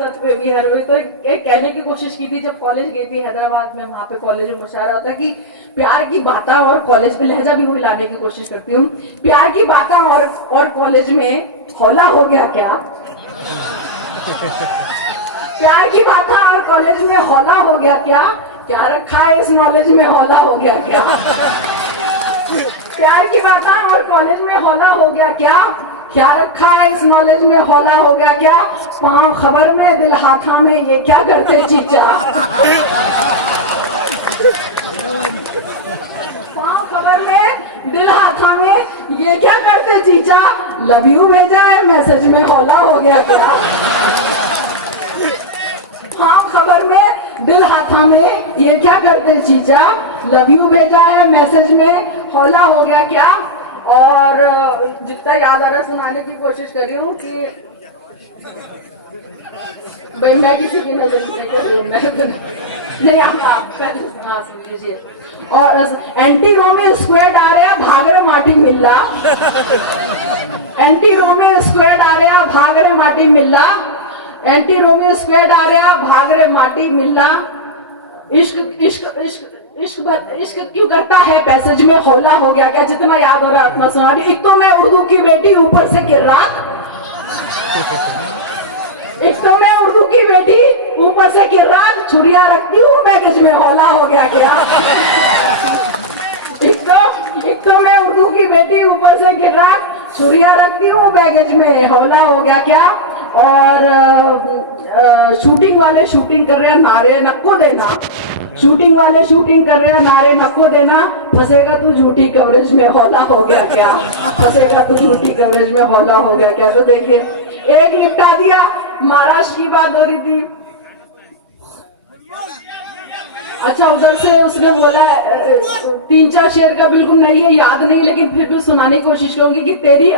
सच पे भी है रोहित। तो एक कहने की कोशिश की थी जब कॉलेज गई थी हैदराबाद में, वहां पे कॉलेज में मुशायरा होता कि प्यार की बातें, और कॉलेज में लहजा भी वही लाने की कोशिश करती हूँ। प्यार की बातें और कॉलेज में हौला हो गया क्या? प्यार की बातें और कॉलेज में हौला हो गया क्या? क्या रखा है इस नॉलेज में हौला हो गया क्या? प्यार की बातें और कॉलेज में हौला हो गया क्या? क्या रखा है इस नॉलेज में हौला हो गया क्या? पांव खबर में दिल हाथा में, ये क्या करते चीचा? पांव खबर में दिल हाथा में, ये क्या करते चीचा? लव यू भेजा है मैसेज में हौला हो गया क्या? पांव खबर में दिल हाथा में, ये क्या करते चीचा? लव यू भेजा है मैसेज में हौला हो गया क्या? और जितना याद आ रहा सुनाने की कोशिश कर रही हूँ कि भाई मैं किसी की नजर में नहीं, आप पहले सुन लीजिए। और एंटी रोमी स्क्वाड आ रहा भाग रहे माटी मिल्ला, एंटी रोमी स्क्वाड आ रहा भाग रहे माटी मिल्ला, एंटी रोमी स्क्वाड आ रहा भाग रहे माटी मिल्ला। इश्क इश्क इश्क इश्क इश्क क्यों करता है पैसेज में हौला हो गया क्या? जितना याद हो रहा है आत्मा सुना रही। एक तो मैं उर्दू की बेटी ऊपर से किर्रात, एक तो मैं उर्दू की बेटी ऊपर से किर्रात, छुरिया रखती हूँ मैसेज में हौला हो गया क्या? एक तो मैं उर्दू की बेटी ऊपर से किर्रात, छुरिया रखती हूँ बैगेज में हौला हो गया क्या? और शूटिंग वाले शूटिंग कर रहे हैं नारे नको देना, शूटिंग वाले शूटिंग कर रहे हैं नारे नको देना। फंसेगा तू झूठी कवरेज में हौला हो गया क्या? फंसेगा तू झूठी कवरेज में हौला हो गया क्या? तो देखिए एक निपटा दिया, महाराष्ट्र की बात हो रही थी। अच्छा उधर से उसने बोला 3-4 शेर का बिल्कुल नहीं है, याद नहीं, लेकिन फिर भी सुनाने की कोशिश करूंगी कि तेरी